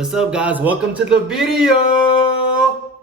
What's up, guys? Welcome to the video.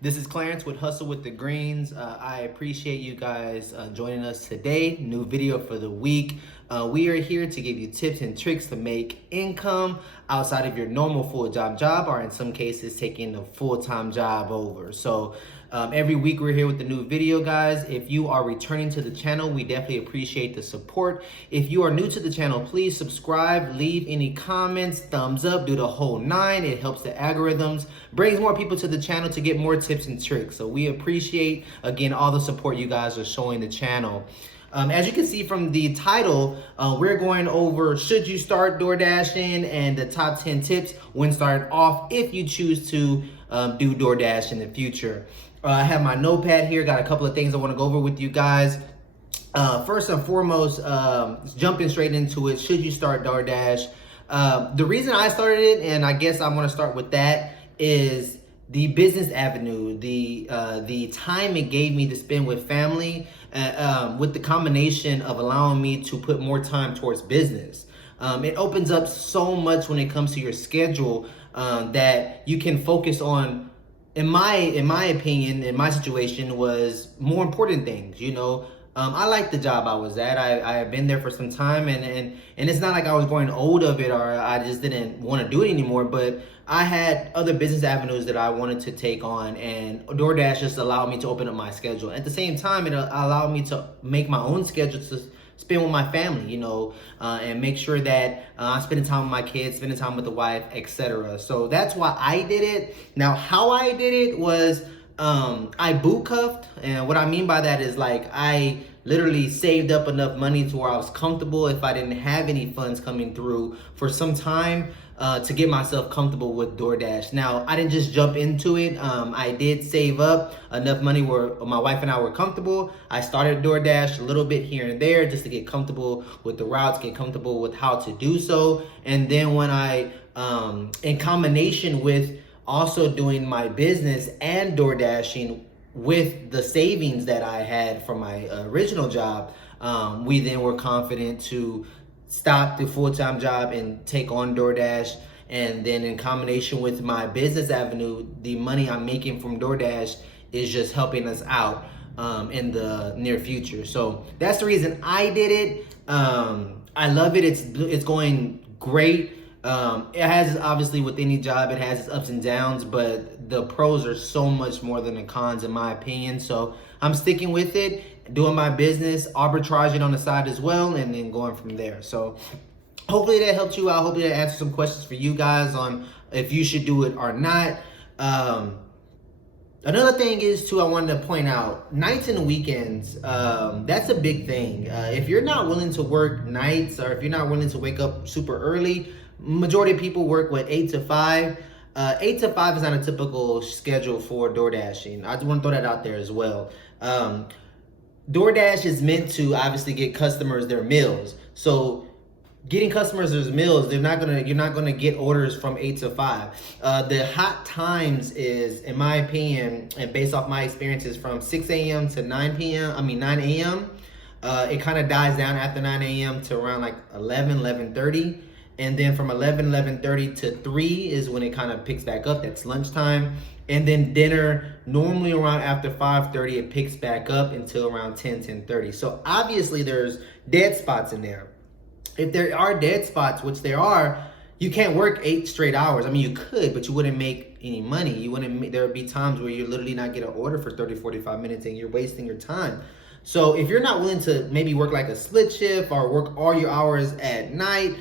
This is Clarence with Hustle with the Greens. I appreciate you guys joining us today. New video for the week. We are here to give you tips and tricks to make income outside of your normal full-time job, or in some cases, taking a full-time job over. So every week we're here with the new video, guys. If you are returning to the channel, we definitely appreciate the support. If you are new to the channel, please subscribe, leave any comments, thumbs up, do the whole 9. It helps the algorithms, brings more people to the channel to get more tips and tricks. So we appreciate, again, all the support you guys are showing the channel. As you can see from the title, we're going over should you start DoorDashing and the top 10 tips when starting off if you choose to do DoorDash in the future. I have my notepad here, got a couple of things I want to go over with you guys. First and foremost, jumping straight into it, should you start DoorDash? The reason I started it, and I guess I'm going to start with that, is the business avenue, the time it gave me to spend with family, with the combination of allowing me to put more time towards business. It opens up so much when it comes to your schedule that you can focus on, in my opinion, in my situation, was more important things, you know. I like the job I was at. I have been there for some time, and it's not like I was growing old of it or I just didn't want to do it anymore, but I had other business avenues that I wanted to take on, and DoorDash just allowed me to open up my schedule. At the same time, it allowed me to make my own schedule to spend with my family, you know, and make sure that I'm spending time with my kids, spending time with the wife, etc. So that's why I did it. Now, how I did it was I boot cuffed, and what I mean by that is, like, I literally saved up enough money to where I was comfortable if I didn't have any funds coming through for some time to get myself comfortable with DoorDash. Now, I didn't just jump into it. I did save up enough money where my wife and I were comfortable. I started DoorDash a little bit here and there just to get comfortable with the routes, get comfortable with how to do so. And then when I, in combination with also doing my business and DoorDashing with the savings that I had from my original job, we then were confident to stop the full-time job and take on DoorDash. And then in combination with my business avenue, the money I'm making from DoorDash is just helping us out in the near future. So that's the reason I did it. I love it. It's going great. It has, obviously, with any job, it has its ups and downs, but the pros are so much more than the cons, in my opinion. So I'm sticking with it, doing my business, arbitraging on the side as well, and then going from there. So hopefully that helped you out. Hopefully that answered some questions for you guys on if you should do it or not. Another thing is, too, I wanted to point out, nights and weekends, that's a big thing. If you're not willing to work nights, or if you're not willing to wake up super early, majority of people work, 8 to 5. 8 to 5 is not a typical schedule for DoorDashing. I just want to throw that out there as well. DoorDash is meant to obviously get customers their meals. So getting customers their meals, you're not gonna get orders from 8 to 5. The hot times is, in my opinion, and based off my experiences, from 6 a.m. to 9 a.m. It kind of dies down after 9 a.m. to around like 11:30. And then from 11:30 to 3 is when it kind of picks back up. That's lunchtime. And then dinner, normally around after 5:30, it picks back up until around 10:30. So obviously there's dead spots in there. If there are dead spots, which there are, you can't work 8 straight hours. I mean, you could, but you wouldn't make any money. There would be times where you're literally not get an order for 30, 45 minutes and you're wasting your time. So if you're not willing to maybe work like a split shift or work all your hours at night,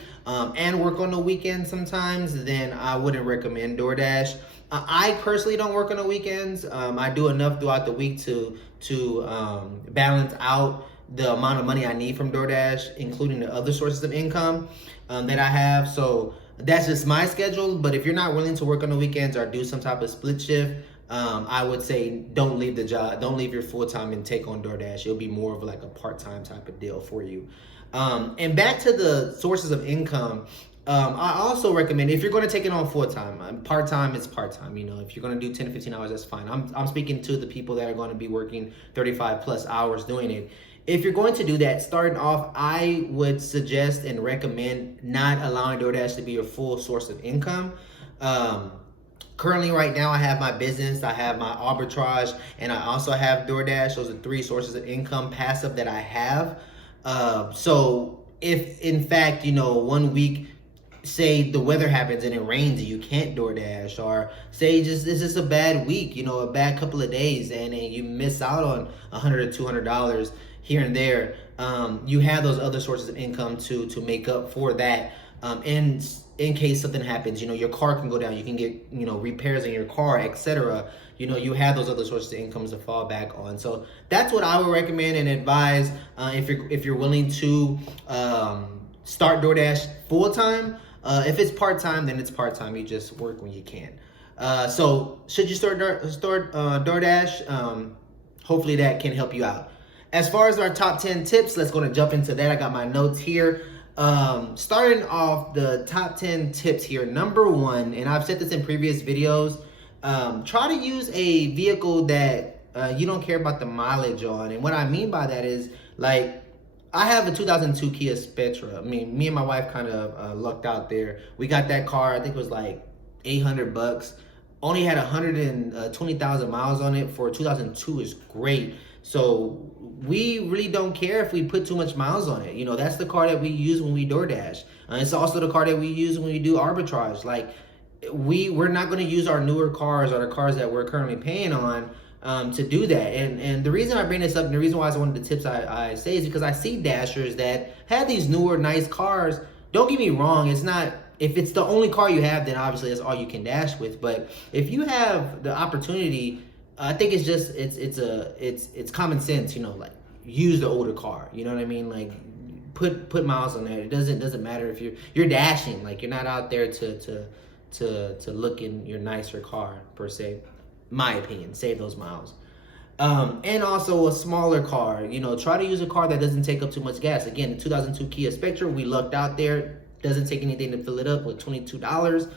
and work on the weekend sometimes, then I wouldn't recommend DoorDash. I personally don't work on the weekends. I do enough throughout the week to balance out the amount of money I need from DoorDash, including the other sources of income that I have. So that's just my schedule. But if you're not willing to work on the weekends or do some type of split shift, I would say don't leave the job. Don't leave your full-time and take on DoorDash. It'll be more of like a part-time type of deal for you. And back to the sources of income, I also recommend, if you're going to take it on full-time, part-time is part-time. You know, if you're going to do 10 to 15 hours, that's fine. I'm speaking to the people that are going to be working 35 plus hours doing it. If you're going to do that, starting off, I would suggest and recommend not allowing DoorDash to be your full source of income. Currently, right now, I have my business, I have my arbitrage, and I also have DoorDash. Those are three sources of income passive that I have. So if in fact, one week, say the weather happens and it rains and you can't DoorDash, or say just this is a bad week, a bad couple of days, and you miss out on $100 or $200 here and there, you have those other sources of income to make up for that. And in case something happens, your car can go down, you can get, repairs in your car, etc. You have those other sources of incomes to fall back on. So that's what I would recommend and advise if you're willing to start DoorDash full time. If it's part time, then it's part time. You just work when you can. So should you start DoorDash? Hopefully that can help you out. As far as our top 10 tips, let's go and jump into that. I got my notes here. Starting off the top 10 tips here. Number one, and I've said this in previous videos, try to use a vehicle that you don't care about the mileage on. And what I mean by that is, like, I have a 2002 Kia Spectra. I mean, me and my wife kind of lucked out there. We got that car, I think it was like $800. Only had 120,000 miles on it. For 2002 is great. So we really don't care if we put too much miles on it. That's the car that we use when we DoorDash. It's also the car that we use when we do arbitrage. Like, we're not going to use our newer cars or the cars that we're currently paying on to do that. And the reason I bring this up, and the reason why it's one of the tips I say, is because I see dashers that have these newer, nice cars. Don't get me wrong, it's not, if it's the only car you have, then obviously that's all you can dash with. But if you have the opportunity, I think it's just it's common sense, like, use the older car. You know what I mean? Like, put miles on there. It doesn't matter if you're dashing. Like, you're not out there to look in your nicer car per se. My opinion, save those miles. And also a smaller car. Try to use a car that doesn't take up too much gas. Again, the 2002 Kia Spectra, we lucked out there. Doesn't take anything to fill it up, with $22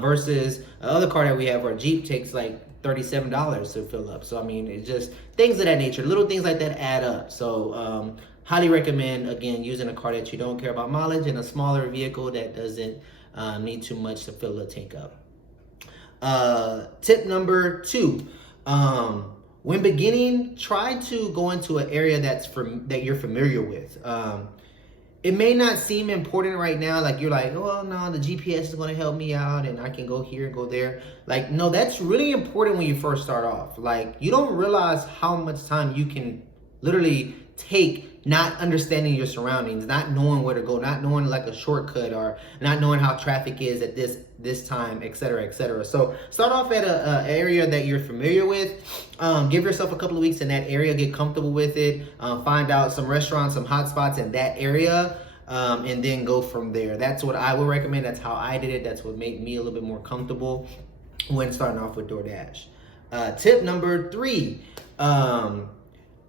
versus other car that we have, our Jeep, takes like $37 to fill up. So I mean, it's just things of that nature. Little things like that add up. So highly recommend, again, using a car that you don't care about mileage, and a smaller vehicle that doesn't need too much to fill the tank up. Tip number 2, when beginning, try to go into an area that you're familiar with. It may not seem important right now, like you're like, oh no, the GPS is going to help me out and I can go here and go there. Like, no, that's really important when you first start off. Like, you don't realize how much time you can literally take not understanding your surroundings, not knowing where to go, not knowing like a shortcut, or not knowing how traffic is at this time, etc., etc. So start off at a area that you're familiar with. Give yourself a couple of weeks in that area, get comfortable with it, find out some restaurants, some hot spots in that area, and then go from there. That's what I would recommend. That's how I did it. That's what made me a little bit more comfortable when starting off with DoorDash. Tip number 3,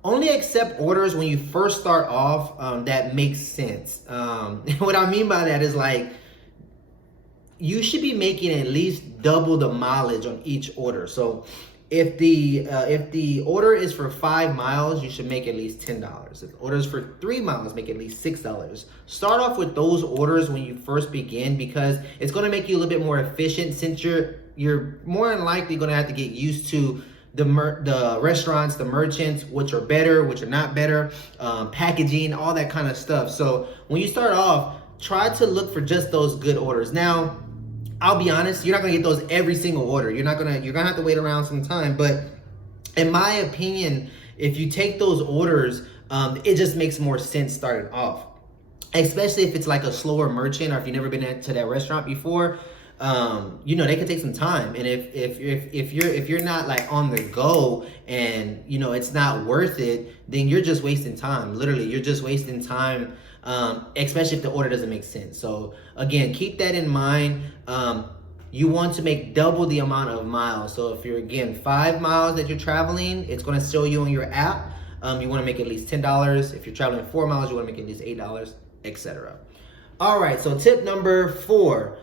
only accept orders when you first start off that makes sense. What I mean by that is, like, you should be making at least double the mileage on each order. So if the order is for 5 miles, you should make at least $10. If the order is for 3 miles, make at least $6. Start off with those orders when you first begin, because it's going to make you a little bit more efficient, since you're more than likely going to have to get used to the restaurants, the merchants, which are better, which are not better, packaging, all that kind of stuff. So when you start off, try to look for just those good orders. Now, I'll be honest, you're not gonna get those every single order. You're gonna have to wait around some time. But in my opinion, if you take those orders, it just makes more sense starting off. Especially if it's like a slower merchant, or if you've never been to that restaurant before. They can take some time, and if you're not like on the go, and it's not worth it, then you're just wasting time. Literally, you're just wasting time, especially if the order doesn't make sense. So again, keep that in mind. You want to make double the amount of miles. So if you're, again, 5 miles that you're traveling, it's going to show you on your app. You want to make at least $10. If you're traveling 4 miles, you want to make at least $8, etc. All right, so tip number 4.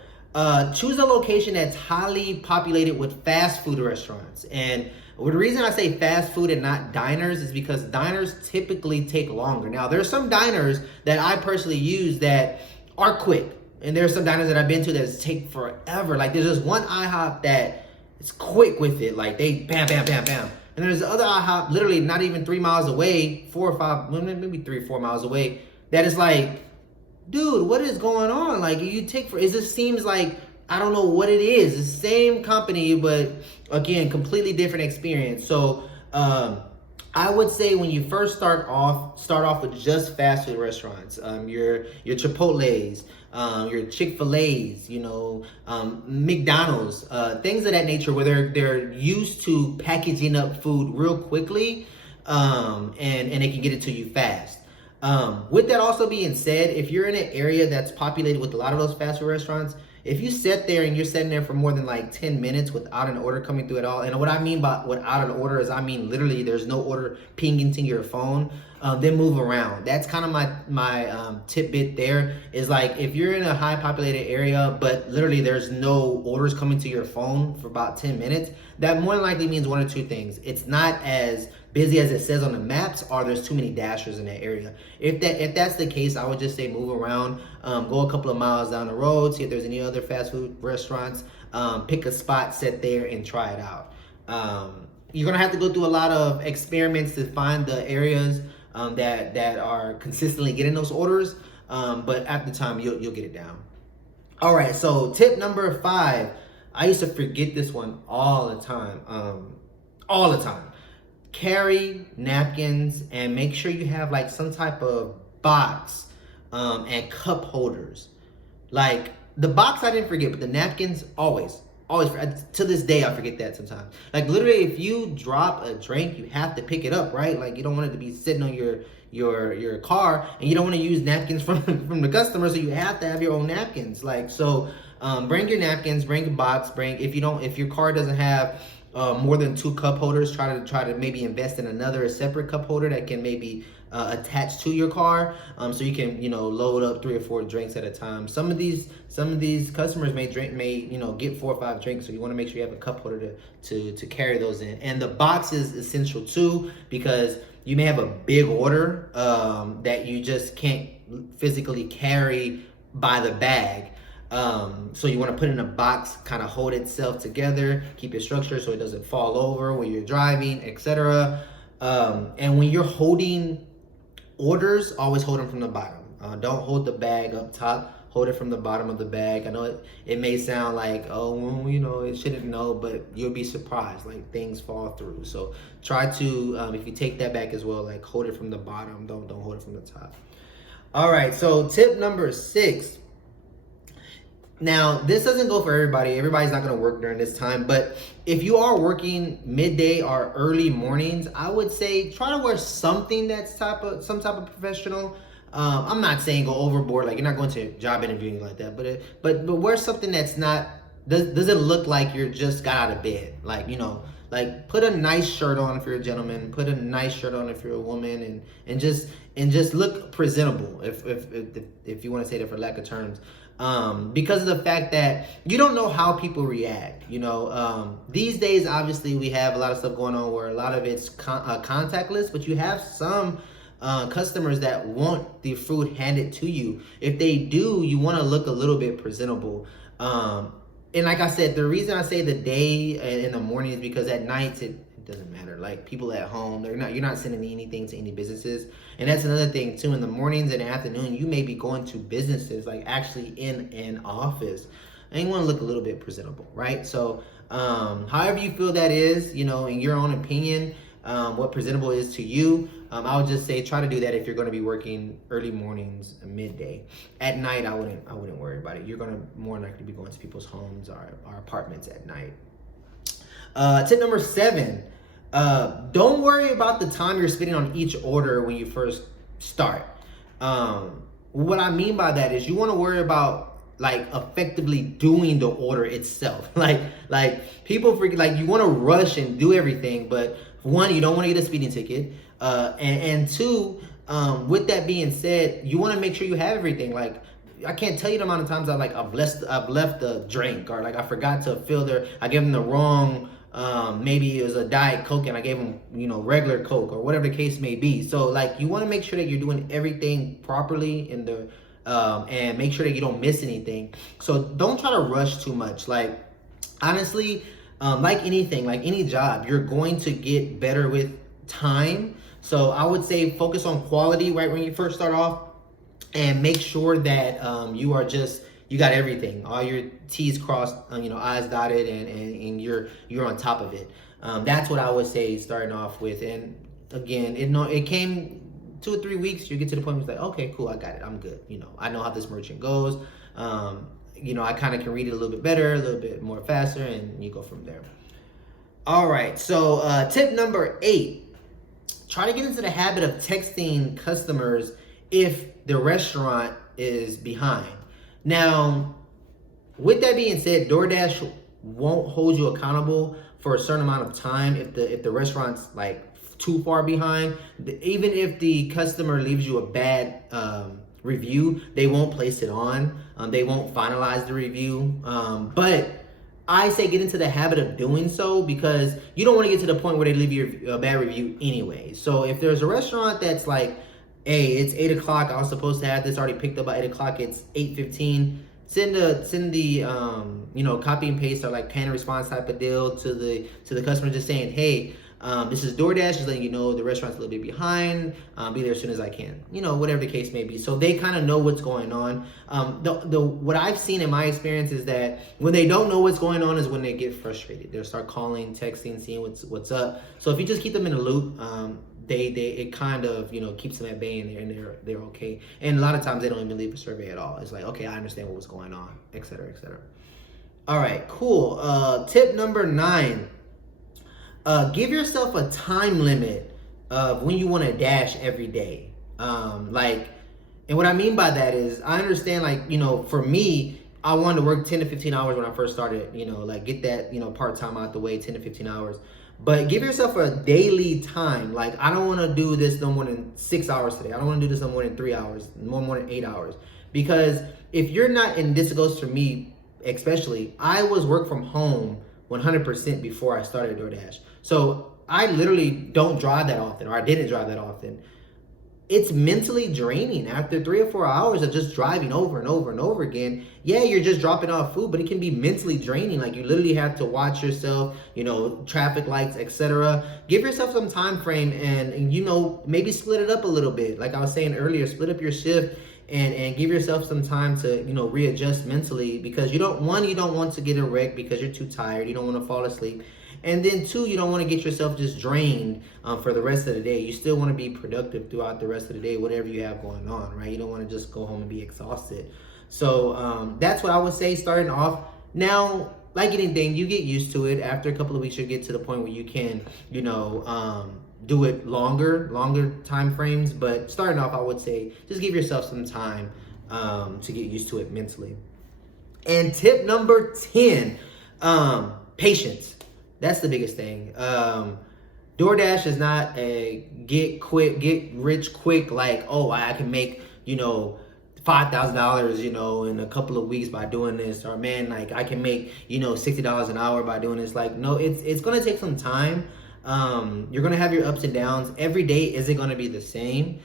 Choose a location that's highly populated with fast food restaurants. And the reason I say fast food and not diners is because diners typically take longer. Now, there are some diners that I personally use that are quick. And there's some diners that I've been to that take forever. Like there's just one IHOP that is quick with it. Like they bam, bam, bam, bam. And there's the other IHOP literally not even 3 miles away, 4 or 5, maybe 3 or 4 miles away. That is like, dude, what is going on? Like you take for, it just seems like, I don't know what it is. The same company, but again, completely different experience. So I would say when you first start off with just fast food restaurants, your Chipotle's, your Chick-fil-A's, McDonald's, things of that nature, where they're used to packaging up food real quickly, and they can get it to you fast. With that also being said, if you're in an area that's populated with a lot of those fast food restaurants, if you sit there and you're sitting there for more than like 10 minutes without an order coming through at all, and what I mean by without an order is I mean literally there's no order pinging to your phone, then move around. That's kind of my tidbit there, is like if you're in a high populated area but literally there's no orders coming to your phone for about 10 minutes, that more than likely means one or two things. It's not as busy as it says on the maps, or there's too many dashers in that area. If that's the case, I would just say move around, go a couple of miles down the road, see if there's any other fast food restaurants, pick a spot, sit there and try it out. You're gonna have to go through a lot of experiments to find the areas that are consistently getting those orders, but at the time you'll get it down. All right, so tip number 5. I used to forget this one all the time. Carry napkins and make sure you have like some type of box and cup holders. Like the box I didn't forget, but the napkins always to this day I forget that sometimes. Like literally if you drop a drink, you have to pick it up, right? Like you don't want it to be sitting on your car, and you don't want to use napkins from the customer, so you have to have your own napkins. Like so bring your napkins, bring a box, if your car doesn't have more than 2 cup holders, try to maybe invest in a separate cup holder that can maybe attach to your car, so you can load up 3 or 4 drinks at a time. Some of these customers may get 4 or 5 drinks, so you want to make sure you have a cup holder to carry those in. And the box is essential too, because you may have a big order that you just can't physically carry by the bag. So you want to put it in a box, kind of hold itself together, keep it structured so it doesn't fall over when you're driving, etc. And when you're holding orders, always hold them from the bottom. Don't hold the bag up top. Hold it from the bottom of the bag. I know it may sound like, it shouldn't know, but you'll be surprised. Like things fall through. So try to, if you take that back as well, like hold it from the bottom. Don't hold it from the top. All right. So tip number 6. Now, this doesn't go for everybody. Everybody's not going to work during this time. But if you are working midday or early mornings, I would say try to wear something that's some type of professional. I'm not saying go overboard, like you're not going to a job interviewing like that. But wear something that's not doesn't look like you're just got out of bed. Like like put a nice shirt on if you're a gentleman. Put a nice shirt on if you're a woman, and just look presentable. If you want to say that for lack of terms. Because of the fact that you don't know how people react. These days, obviously, we have a lot of stuff going on where a lot of it's contactless, but you have some customers that want the food handed to you. If they do, you want to look a little bit presentable. And like I said, the reason I say the day and in the morning is because at night it doesn't matter. Like people at home, you're not sending anything to any businesses. And that's another thing too. In the mornings and the afternoon, you may be going to businesses, like actually in an office, and you want to look a little bit presentable, right? So however you feel that is, in your own opinion, what presentable is to you, I would just say try to do that if you're going to be working early mornings, midday. At night, I wouldn't worry about it. You're going to more likely be going to people's homes or apartments at night. Tip number 7, don't worry about the time you're spending on each order when you first start. What I mean by that is you want to worry about like effectively doing the order itself. Like people forget, like you want to rush and do everything, but 1, you don't want to get a speeding ticket. And 2, with that being said, you want to make sure you have everything. Like I can't tell you the amount of times I've left the drink, or like I forgot to fill I gave them the wrong, maybe it was a Diet Coke and I gave them, regular Coke or whatever the case may be. So like you want to make sure that you're doing everything properly in the and make sure that you don't miss anything. So don't try to rush too much. Like, honestly, like anything, like any job, you're going to get better with time. So I would say focus on quality right when you first start off, and make sure that you got everything, all your T's crossed, I's dotted, and you're on top of it. That's what I would say starting off with. And again, it came 2 or 3 weeks, you get to the point where it's like, okay, cool, I got it, I'm good. I know how this merchant goes. I kind of can read it a little bit better, a little bit more faster, and you go from there. All right, so tip number 8, try to get into the habit of texting customers if the restaurant is behind. Now, with that being said, DoorDash won't hold you accountable for a certain amount of time if the restaurant's like too far behind. Even if the customer leaves you a bad review, they won't place it on. They won't finalize the review. But I say get into the habit of doing so, because you don't want to get to the point where they leave you a bad review anyway. So if there's a restaurant that's like, hey, it's 8 o'clock, I was supposed to have this already picked up by 8 o'clock, it's 8:15, send the copy and paste or like pan and response type of deal to the customer, just saying, hey, this is DoorDash, just letting you know the restaurant's a little bit behind, be there as soon as I can, whatever the case may be. So they kind of know what's going on. What I've seen in my experience is that when they don't know what's going on is when they get frustrated. They'll start calling, texting, seeing what's up. So if you just keep them in the loop, it kind of keeps them at bay, and they're okay. And a lot of times they don't even leave a survey at all. It's like, okay, I understand what was going on, etc., etc. All right, cool. Tip number 9. Give yourself a time limit of when you want to dash every day. And what I mean by that is, I understand, for me, I wanted to work 10 to 15 hours when I first started, get that, part-time out the way, 10 to 15 hours. But give yourself a daily time. Like, I don't want to do this no more than 6 hours today. I don't want to do this no more than 3 hours, no more than 8 hours. Because if you're not, and this goes for me especially, I was work from home 100% before I started DoorDash. So I literally don't drive that often, or I didn't drive that often. It's mentally draining after 3 or 4 hours of just driving over and over and over again. Yeah, you're just dropping off food, but it can be mentally draining. Like, you literally have to watch yourself, traffic lights, etc. Give yourself some time frame, and maybe split it up a little bit. Like I was saying earlier, split up your shift and give yourself some time to, readjust mentally, because you don't want to get a wreck because you're too tired. You don't want to fall asleep. And then 2, you don't want to get yourself just drained for the rest of the day. You still want to be productive throughout the rest of the day, whatever you have going on, right? You don't want to just go home and be exhausted. So that's what I would say starting off. Now, like anything, you get used to it. After a couple of weeks, you'll get to the point where you can, do it longer time frames. But starting off, I would say just give yourself some time to get used to it mentally. And tip number 10, patience. That's the biggest thing. DoorDash is not a get rich quick, like, oh, I can make, $5,000, in a couple of weeks by doing this, or man, like, I can make, $60 an hour by doing this. Like, no, it's going to take some time. You're going to have your ups and downs. Every day isn't going to be the same.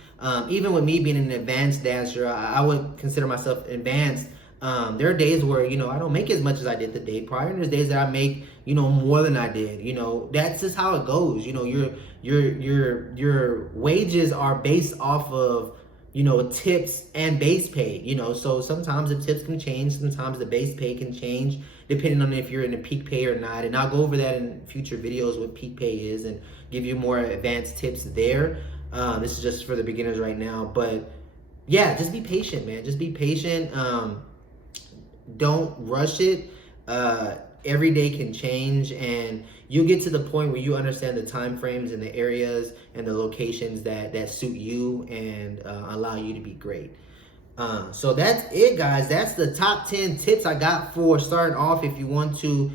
Even with me being an advanced dancer, I would consider myself advanced. There are days where, I don't make as much as I did the day prior, and there's days that I make, more than I did. That's just how it goes. Your wages are based off of, tips and base pay, so sometimes the tips can change, sometimes the base pay can change, depending on if you're in a peak pay or not. And I'll go over that in future videos, what peak pay is, and give you more advanced tips there. This is just for the beginners right now, but yeah, just be patient, man. Just be patient. Don't rush it. Every day can change, and you get to the point where you understand the time frames and the areas and the locations that suit you and allow you to be great. So that's it, guys. That's the top 10 tips I got for starting off. If you want to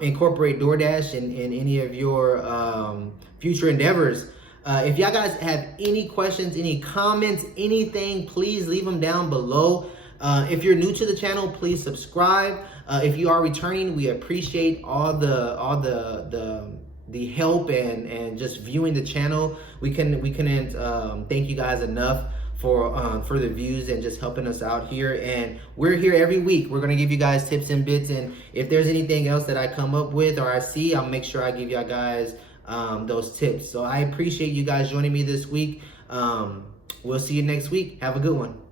incorporate DoorDash in any of your future endeavors. If y'all guys have any questions, any comments, anything, please leave them down below. If you're new to the channel, please subscribe. If you are returning, we appreciate all the help and just viewing the channel. We couldn't thank you guys enough for the views and just helping us out here. And we're here every week. We're gonna give you guys tips and bits, and if there's anything else that I come up with or I see, I'll make sure I give y'all guys those tips. So I appreciate you guys joining me this week. We'll see you next week. Have a good one.